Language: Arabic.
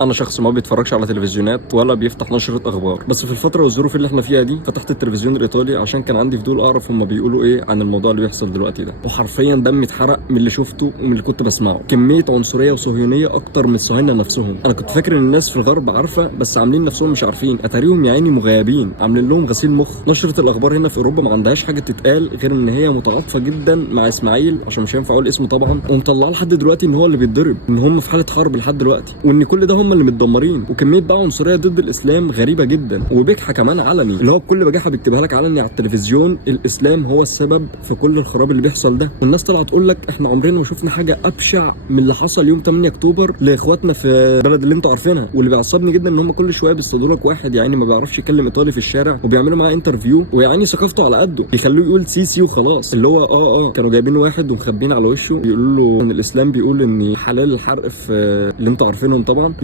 انا شخص ما بيتفرجش على تلفزيونات ولا بيفتح نشرة اخبار، بس في الفترة والظروف اللي احنا فيها دي فتحت التلفزيون الايطالي عشان كان عندي فضول اعرف هما بيقولوا ايه عن الموضوع اللي بيحصل دلوقتي ده. وحرفيا دمي اتحرق من اللي شفته ومن اللي كنت بسمعه. كمية عنصرية وصهيونية اكتر من الصهاينة نفسهم. انا كنت فاكر ان الناس في الغرب عارفة بس عاملين نفسهم مش عارفين، اتاريهم يا عيني مغيبين، عاملين لهم غسيل مخ. نشرة الاخبار هنا في اوروبا ما عندهاش حاجة تتقال غير ان هي متعاطفة جدا مع اسماعيل، عشان مش هينفع اقول اسمه طبعا، ومطلعه لحد دلوقتي ان هو اللي بيتضرب، ان هم في حالة حرب لحد دلوقتي، وان كل ده هم اللي متدمرين. وكميه بقى عنصريه ضد الاسلام غريبه جدا، وبجحه كمان علني، اللي هو بكل بجاحه بيكتبها لك علني على التلفزيون الاسلام هو السبب في كل الخراب اللي بيحصل ده. والناس طلعت تقول لك احنا عمرنا ما شفنا حاجه ابشع من اللي حصل يوم 8 اكتوبر لاخواتنا في البلد اللي انتوا عارفينها. واللي بيعصبني جدا ان هم كل شويه بيصطادوا لك واحد يعني ما بيعرفش يتكلم ايطالي في الشارع وبيعملوا معاه انترفيو، ويعني ثقافته على قده، بيخلوه يقول سيسي وخلاص. اللي هو كانوا جايبين واحد ومخبين على وشه بيقولوا له ان الاسلام بيقول ان حلال الحرق في اللي انتوا عارفينهم طبعا،